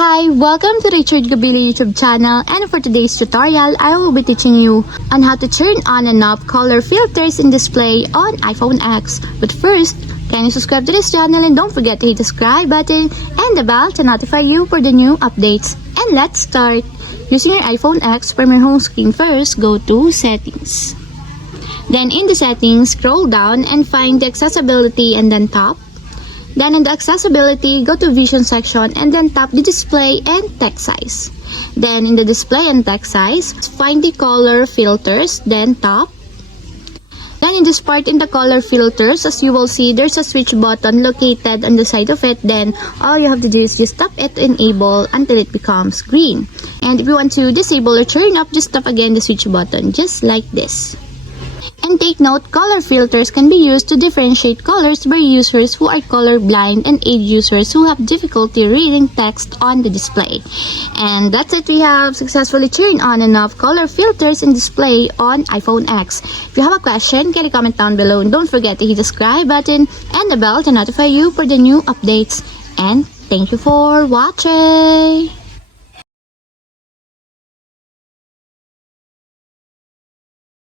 Hi, welcome to Richard Gabili YouTube channel, and for today's tutorial, I will be teaching you on how to turn on and off color filters in display on iPhone X. But first, can you subscribe to this channel and don't forget to hit the subscribe button and the bell to notify you for the new updates. And let's start. Using your iPhone X, from your home screen first, go to Settings. Then in the settings, scroll down and find the accessibility and then tap. Then in the accessibility, go to vision section and then tap the display and text size. Then in the display and text size, find the color filters, then tap. Then in this part in the color filters, as you will see, there's a switch button located on the side of it. Then all you have to do is just tap it to enable until it becomes green. And if you want to disable or turn off, just tap again the switch button, just like this. And take note, color filters can be used to differentiate colors by users who are colorblind and aid users who have difficulty reading text on the display. And that's it, we have successfully turned on and off color filters in display on iPhone X. If you have a question, can you comment down below, and don't forget to hit the subscribe button and the bell to notify you for the new updates. And thank you for watching!